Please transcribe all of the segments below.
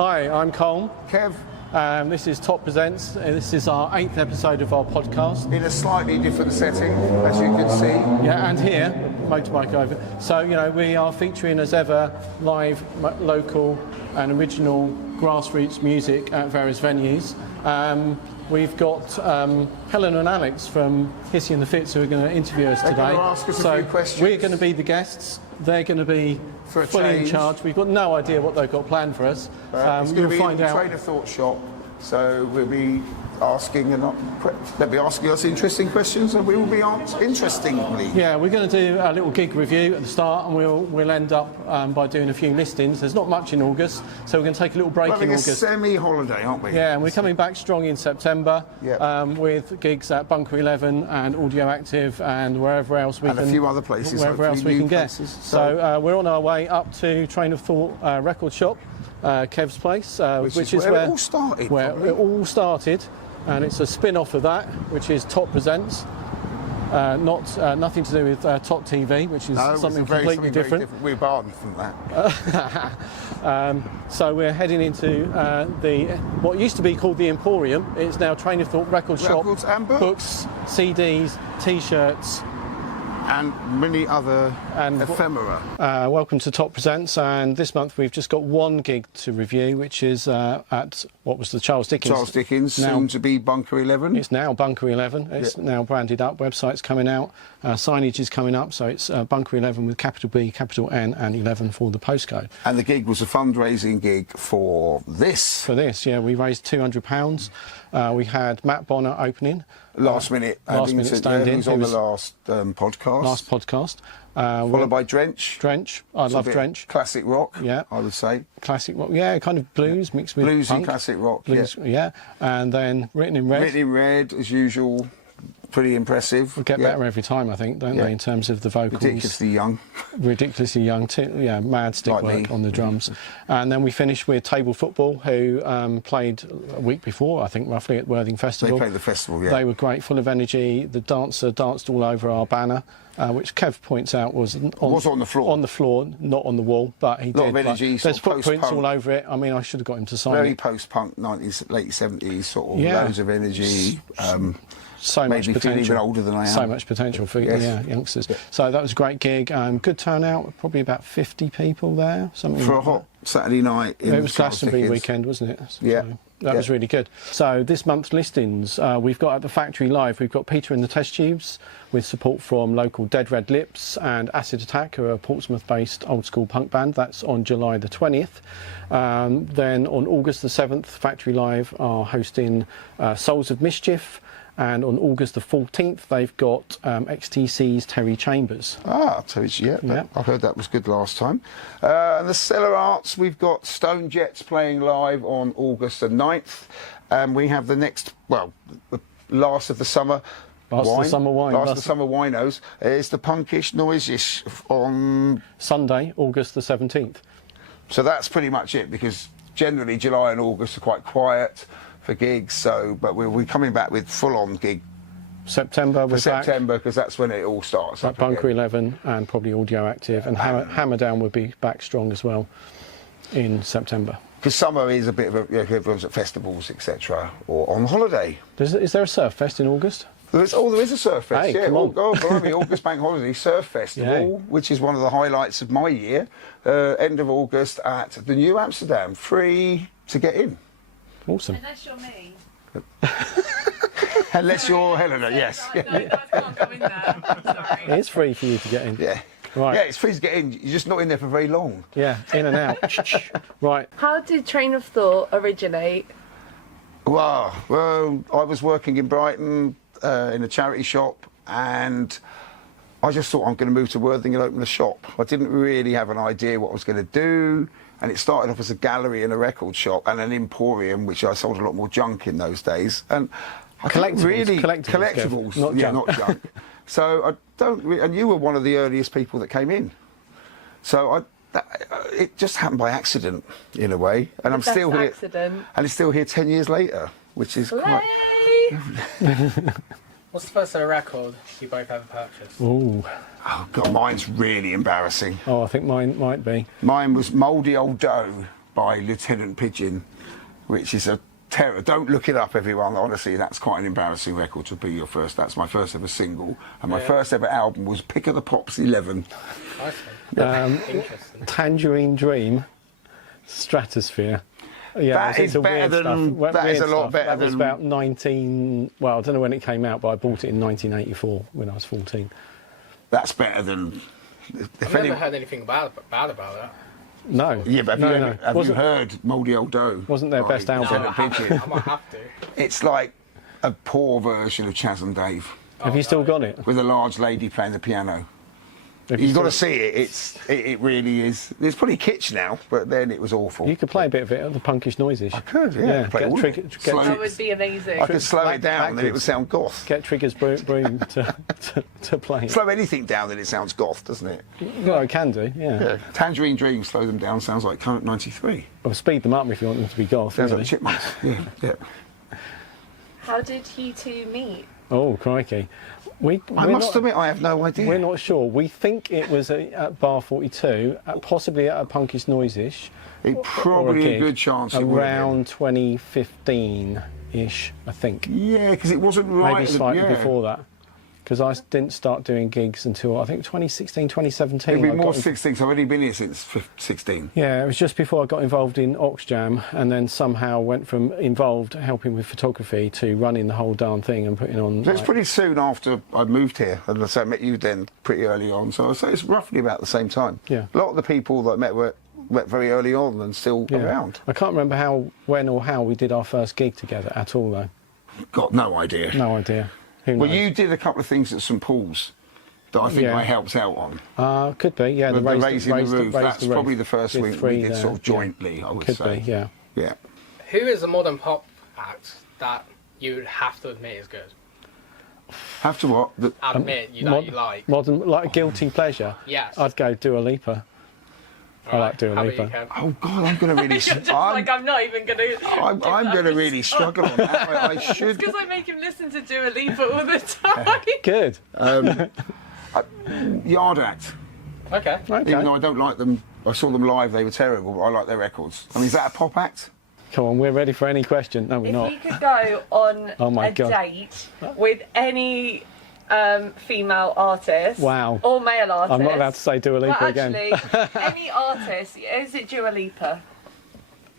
Hi, I'm Colm. Kev. This is TOT Presents. This is our 8th episode of our podcast. In a slightly different setting, as you can see. Yeah, and here, motorbike over. So, we are featuring as ever live, local and original grassroots music at various venues. We've got Helena and Alix from Hissy and the Fits who are going to interview us today. They're going to ask us a few questions. We're going to be the guests. They're going to be fully in charge. We've got no idea what they've got planned for us. It's going to be a train of thought shop, so we'll be asking they'll be asking us interesting questions, and we will be answering interestingly. Yeah, we're going to do a little gig review at the start, and we'll end up by doing a few listings. There's not much in August, so we're going to take a little break in August. We're having a semi-holiday, aren't we? Yeah, and we're coming back strong in September with gigs at Bunker 11 and Audio Active and wherever else we can. And a few other places. Wherever else we can get. So we're on our way up to Train of Thought Record Shop, Kev's place, which is where it all started. Where it all started. And it's a spin-off of that, which is TOT Presents. Nothing to do with TOT TV, which is something completely different. We're barred from that. So we're heading into what used to be called the Emporium. It's now Train of Thought Record Shop. Records and books, CDs, T-shirts. And many other ephemera. Welcome to TOT Presents, and this month we've just got one gig to review, which is at what was the Charles Dickens. Charles Dickens, soon to be Bunker 11. It's now Bunker 11. It's now branded up. Website's coming out. Signage is coming up, so it's Bunker 11 with capital B, capital N, and 11 for the postcode. And the gig was a fundraising gig for this. For this, yeah. We raised £200. We had Matt Bonner opening. Last minute stand-in. He was on the last podcast. Last podcast. Followed by Drench. Drench. I love Drench. Classic rock, yeah. I would say. Classic rock, yeah, kind of blues mixed with bluesy punk. Classic rock, blues, yeah. And then Written in Red. Written in Red, as usual. Pretty impressive. We get better every time, I think, don't they, in terms of the vocals. Ridiculously young. Ridiculously young, yeah, mad stick work on the drums. And then we finished with Table Football, who played a week before, I think, roughly, at Worthing Festival. They played the festival, yeah. They were great, full of energy. The dancer danced all over our banner, which Kev points out was on the floor. On the floor, not on the wall, but he did. A lot of energy. There's footprints all over it. I mean, I should have got him to sign it. Very post-punk, 90s, late 70s, sort of loads of energy. So much potential. Even older than I am. So much potential for youngsters. Yeah. So that was a great gig. Good turnout. Probably about 50 people there. Something for like a hot Saturday night. It was Glastonbury weekend, wasn't it? Yeah. So that was really good. So this month's listings, we've got at the Factory Live, we've got Peter and the Test Tubes with support from local Dead Red Lips and Acid Attack, who are a Portsmouth-based old-school punk band. That's on July the 20th. Then on August the 7th, Factory Live are hosting Souls of Mischief. And on August the 14th, they've got XTC's Terry Chambers. Yeah. I heard that was good last time. And the Cellar Arts, we've got Stone Jets playing live on August the 9th. And we have the next, the last of the summer Last of the summer wine. Last of the summer winos. It's the Punkish Noisish on Sunday, August the 17th. So that's pretty much it, because generally July and August are quite quiet for gigs, but we're coming back with full-on gig September, because that's when it all starts. At Bunker 11 and probably Audio Active, and Hammer Down will be back strong as well in September. Because summer is a bit of everyone's at festivals, etc., or on holiday. Is there a surf fest in August? There is a surf fest. Hey, come on. August Bank Holiday Surf Festival, which is one of the highlights of my year. End of August at the New Amsterdam, free to get in. Awesome. Unless you're me. Unless you're Helena, yes. No, I can't go in there. I'm sorry. It's free for you to get in. Yeah. Right. Yeah, it's free to get in. You're just not in there for very long. Yeah, in and out. Right. How did Train of Thought originate? Well, I was working in Brighton in a charity shop, and I just thought I'm going to move to Worthing and open a shop. I didn't really have an idea what I was going to do. And it started off as a gallery and a record shop and an emporium, which I sold a lot more junk in those days. And collectibles, not junk. Not junk. So and you were one of the earliest people that came in. So it just happened by accident, in a way. And I'm still here. And it's still here 10 years later, which is quite. What's the first ever record you both ever purchased? Ooh. Oh, God, mine's really embarrassing. Oh, I think mine might be. Mine was Mouldy Old Dough by Lieutenant Pigeon, which is a terror. Don't look it up, everyone. Honestly, that's quite an embarrassing record to be your first. That's my first ever single, and my first ever album was Pick of the Pops 11. Interesting. Tangerine Dream, Stratosphere. Yeah, That is better than. That is a lot better That was than. about 19. Well, I don't know when it came out, but I bought it in 1984 when I was 14. That's better than. I've never heard anything bad about that. No. Yeah, but have you Wasn't- heard Mouldy Old Dough? Wasn't their by best album. Lieutenant I Pigeon? might have to. It's like a poor version of Chaz and Dave Have you still got it? with a large lady playing the piano. Have you You've got to still- see it. It really is. It's pretty kitsch now, but then it was awful. You could play a bit of it at the punkish noises. I could, yeah. Play all of it. Slow That it. would be amazing. I could slow back- it down, then it would backwards. sound goth. Get Trigger's broom to play it. Slow anything down, then it sounds goth, doesn't it? Well, it can do, yeah. Yeah. Tangerine Dream, slow them down, sounds like Current 93. Or speed them up if you want them to be goth. Sounds Really. like Chipmunks. Yeah. How did you two meet? Oh, crikey. I must admit, I have no idea. We're not sure. We think it was at Bar 42, possibly at a punkish noise-ish. It probably a gig good chance it would have been. around 2015-ish, I think. Yeah, because it wasn't right. Maybe slightly yeah. before that. Because I didn't start doing gigs until, I think, 2016, 2017. It'd be I more got in- 16, so I've only been here since 16. Yeah, it was just before I got involved in Oxjam, and then somehow went from involved helping with photography to running the whole darn thing and putting on. So it's like- pretty soon after I moved here, and so I met you then pretty early on. So I'd say it's roughly about the same time. Yeah. A lot of the people that I met were very early on and still yeah. around. I can't remember when or how we did our first gig together at all, though. Got no idea. No idea. Who Well, knows? you did a couple of things at St Paul's that I think Yeah. I helped out on. Could be, yeah. The raising the roof. That's the roof. probably the first With thing we three did there, sort of yeah. jointly, I would Could say. be, yeah. Yeah. Who is a modern pop act that you would have to admit is good? Have to what? Admit that you like. Modern, like a guilty pleasure. Yes. I'd go Dua Lipa. I like Dua How about you, Lipa. Kev? Oh God, I'm going to really. I'm not even going to. I'm going to really struggle on that. I should. Because I make him listen to Dua Lipa all the time. Good. Yard Act. Okay. Okay. Even though I don't like them, I saw them live. They were terrible, but I like their records. I mean, is that a pop act? Come on, we're ready for any question. No, we're If not. we could go on Oh my a God. date with any female artist, Wow. or male artist, I'm not allowed to say Dua Lipa well, again. actually, any artist, is it Dua Lipa?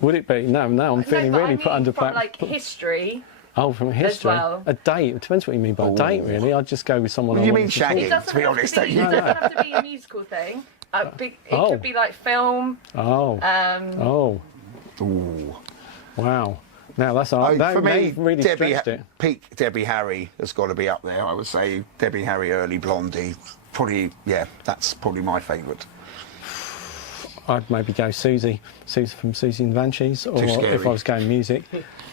Would it be? No, I'm feeling no, but really I put mean under from plan. like history. Oh, from history. well. A date. It depends what you mean by date, really. I'd just go with someone. What I do you wanted mean to talk shagging? It doesn't To be have honest, to don't be, you? it doesn't have to be a musical thing. It Oh. could be like film. Oh. Oh. Ooh. Wow. Now that's that, For me, they've really stretched it. peak Debbie Harry has got to be up there. I would say Debbie Harry, early Blondie. Probably, yeah, that's probably my favourite. I'd maybe go Susie from Susie and the Banshees, or scary. if I was going music.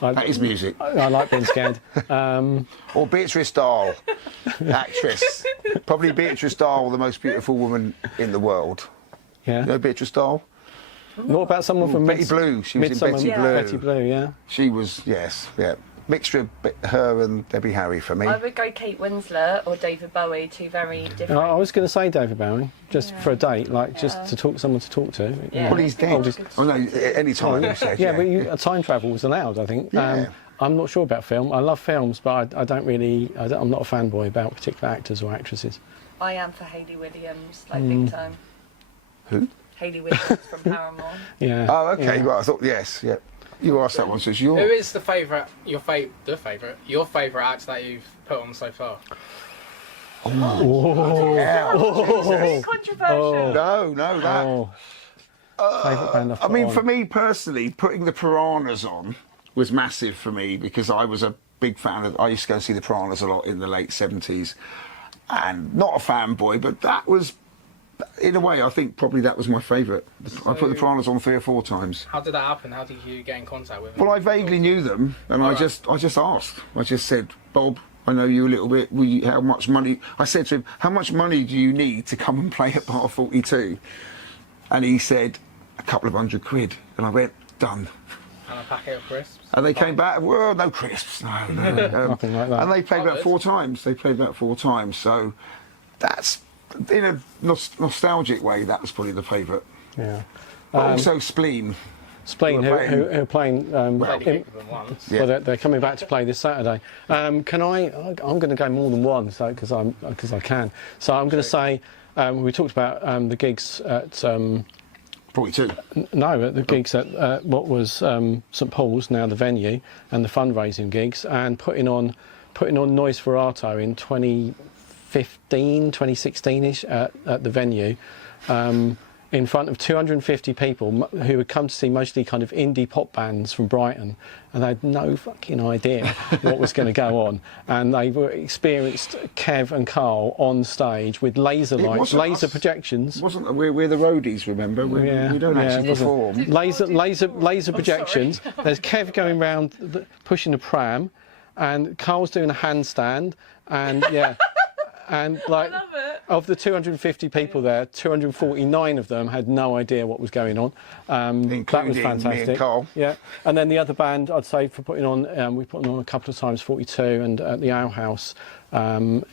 That is music. I like being scared. Or Beatrice Dahl, actress. Probably Beatrice Dahl, the most beautiful woman in the world. Yeah. You know Beatrice Dahl? What about someone from Betty Blue. She was in Midsommar? Betty Yeah. Blue. Betty Blue, yeah. She was, yes, yeah. Mixture of her and Debbie Harry for me. I would go Kate Winslet or David Bowie, two very different. I was going to say David Bowie, just for a date, like just to talk someone to talk to. Yeah. Well, he's dead. Just- Oh, no, any time you said, Yeah, but time travel was allowed, I think. Yeah. I'm not sure about film. I love films, but I don't really. I'm not a fanboy about particular actors or actresses. I am for Hayley Williams, like big time. Who? Hayley Williams from Paramore. Yeah. Oh, okay, yeah. right, I thought, yes, yeah. You asked that one, so it's Who yours. is your favourite act that you've put on so far? Yeah. Controversial. No, that. Oh. Favourite band I've I put mean, on. for me personally, putting the Piranhas on was massive for me because I was a big fan of. I used to go see the Piranhas a lot in the late 70s, and not a fanboy, but that was, in a way, I think probably that was my favourite. I put the Piranhas on 3 or 4 times. How did that happen? How did you get in contact with them? Well, I vaguely knew them, and I just asked. I just said, Bob, I know you a little bit. How much money? I said to him, how much money do you need to come and play at Bar 42? And he said, a couple of £100. And I went, done. And a packet of crisps? And they came back, well, no crisps, no. Nothing like that. And they played about Solid. 4 times. They played about 4 times. So that's, in a nostalgic way, that was probably the favourite. Yeah. But also Spleen. Spleen, who are playing. Played in- it once. Yeah. Well, they're coming back to play this Saturday. Can I? I'm going to go more than one, so because I can. So I'm going to say we talked about the gigs at 42. no, at the gigs at what was St Paul's, now the venue, and the fundraising gigs, and putting on Noise Ferrato in 2015, 2016ish at the venue. In front of 250 people who had come to see mostly kind of indie pop bands from Brighton, and they had no fucking idea what was going to go on. And they were experienced Kev and Carl on stage with laser lights, wasn't laser us. projections. We're the roadies, remember? We don't actually it wasn't. perform. Laser projections. There's Kev going around pushing a pram, and Carl's doing a handstand, and yeah. And like, love it. of the 250 people there, 249 of them had no idea what was going on. That was Including me and fantastic. Carl. Yeah, and then the other band, I'd say, for putting on, we put on a couple of times 42, and at the Ale House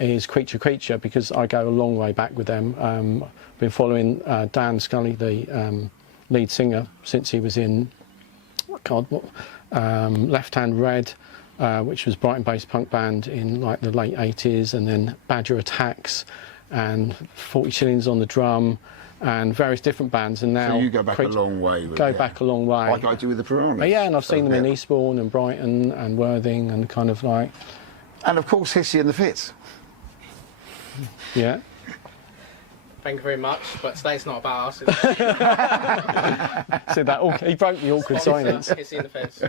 is Creature, because I go a long way back with them. Been following Dan Scully, the lead singer, since he was in, Left Hand Red. Which was Brighton-based punk band in like the late 80s, and then Badger Attacks, and 40 Shillings on the drum, and various different bands. And now So you go back a long way. back a long way. Like I do with the Piranhas. Yeah, and I've seen them in yeah. Eastbourne and Brighton and Worthing, and kind of like, And of course, Hissy and the Fits. yeah. Thank you very much, but today's not about us. Said that. He broke the awkward silence. Hissy in the fence.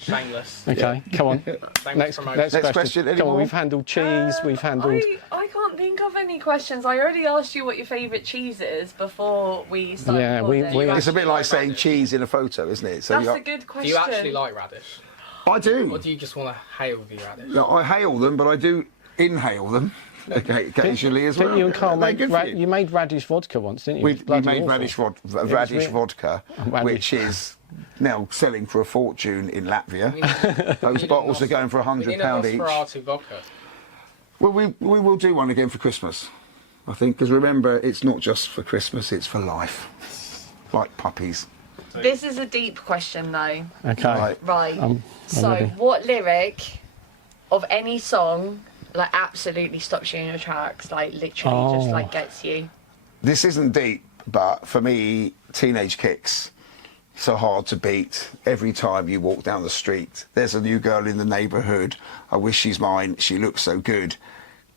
Shameless. Okay, come on. Thanks Next for promoting. Next question, any Come on, more? we've handled cheese. We've handled. I can't think of any questions. I already asked you what your favourite cheese is before we started. Yeah, we- recording. we- It's a bit like saying radish. cheese in a photo, isn't it? So That's you a good Do question. you actually like radish? I Or do. do you just want to hail the radish? No, I hail them, but I do inhale them occasionally as well. Didn't you and Carl They're make good for you. you made radish vodka once, didn't you? We It was bloody made awful. radish really- vodka, Radish. which is now selling for a fortune in Latvia. We need- Those bottles are going for we need a £100 each. Nosferatu vodka. Well, we will do one again for Christmas, I think, because remember, it's not just for Christmas, it's for life. Like puppies. This is a deep question, though. Okay. Right. Right. I'm So, ready. what lyric of any song like absolutely stops you in your tracks? Like literally just Oh. like gets you. This isn't deep, but for me, Teenage Kicks. So hard to beat. Every time you walk down the street, there's a new girl in the neighbourhood. I wish she's mine. She looks so good.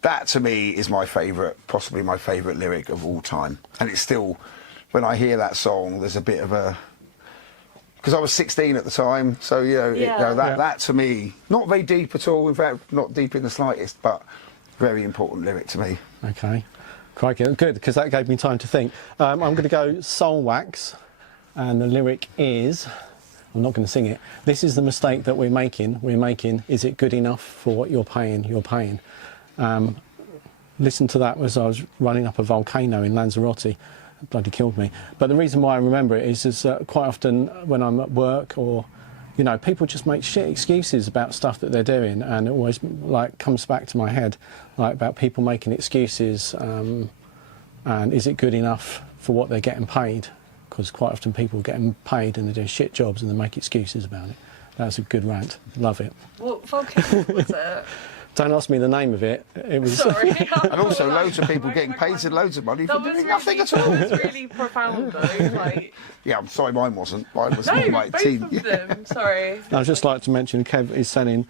That to me is my favourite, possibly my favourite lyric of all time. And it's still, when I hear that song, there's a bit of a. Because I was 16 at the time, so Yeah. that to me, not very deep at all. In fact, not deep in the slightest, but very important lyric to me. Okay. Crikey, good, because that gave me time to think. I'm going to go Soul Wax, and the lyric is, I'm not going to sing it, this is the mistake that we're making, is it good enough for what you're paying, Listen to that as I was running up a volcano in Lanzarote. It bloody killed me. But the reason why I remember it is quite often when I'm at work or, people just make shit excuses about stuff that they're doing, and it always like comes back to my head, like about people making excuses, and is it good enough for what they're getting paid? Because quite often people are getting paid and they're doing shit jobs and they make excuses about it. That's a good rant. Love it. What volcano was it? Don't ask me the name of it. It was. Sorry. And also loads of people getting paid loads of money for That was doing really, nothing at all. That was really profound, though. Like, Yeah, I'm sorry, mine wasn't. Mine was no, more like both teen. of them. Sorry. I'd just like to mention Kev is selling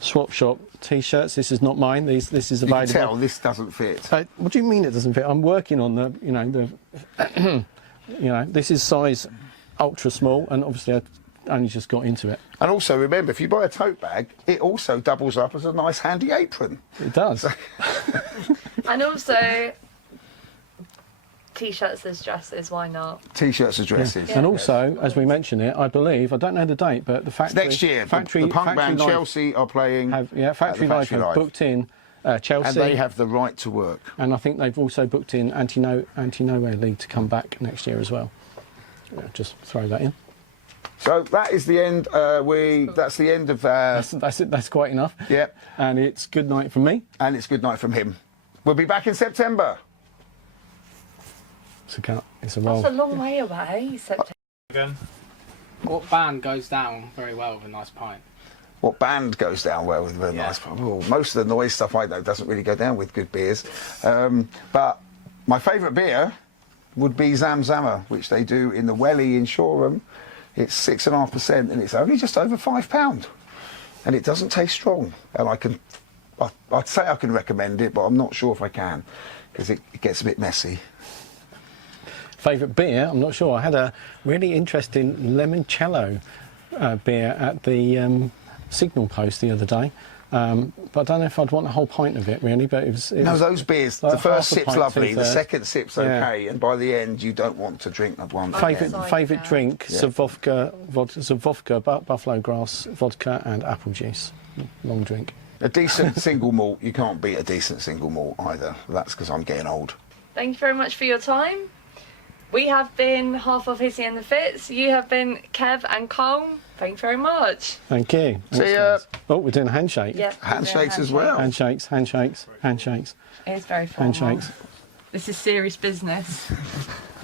swap shop T-shirts. This is not mine. This is You can available. tell this doesn't fit. What do you mean it doesn't fit? I'm working on this is size ultra small, and obviously I only just got into it. And also remember, if you buy a tote bag, it also doubles up as a nice handy apron. It does. And also, t-shirts as dresses. Why not? T-shirts and dresses. And also, as we mentioned it, I believe, I don't know the date, but the factory Next year, factory, the punk Factory band Live Chelsea are playing. Factory at the Live Factory have booked in Chelsea, and they have the right to work. and I think they've also booked in Anti-Nowhere League to come back next year as well. Yeah, just throw that in. So that is the end. That's the end of. That's it. That's quite enough. Yep. And it's good night from me. And it's good night from him. We'll be back in September. It's a roll. That's a long way away. September. Thank you Again. What band goes down very well with a nice pint? What band goes down well with a nice pint? Well, most of the noise stuff I know doesn't really go down with good beers. But my favourite beer would be Zamzammer, which they do in the Welly in Shoreham. It's 6.5% and it's only just over £5. And it doesn't taste strong. And I'd say I can recommend it, but I'm not sure if I can, because it gets a bit messy. Favourite beer? I'm not sure. I had a really interesting limoncello beer at the signal post the other day. But I don't know if I'd want a whole pint of it, really. But it was those beers, like the first half a sip's pint, lovely, the 2/3. second sip's okay, and by the end you don't want to drink that one. Favourite drink, Zavovka, buffalo grass, vodka and apple juice. Long drink. A decent single malt, you can't beat a decent single malt either. That's because I'm getting old. Thank you very much for your time. We have been half of Hissy and the Fits. You have been Kev and Colm. Thank you very much. Thank you. See ya. Oh, we're doing a handshake. Yeah, Handshakes as well. Handshakes, handshakes, handshakes, It's very fun. handshakes. This is serious business.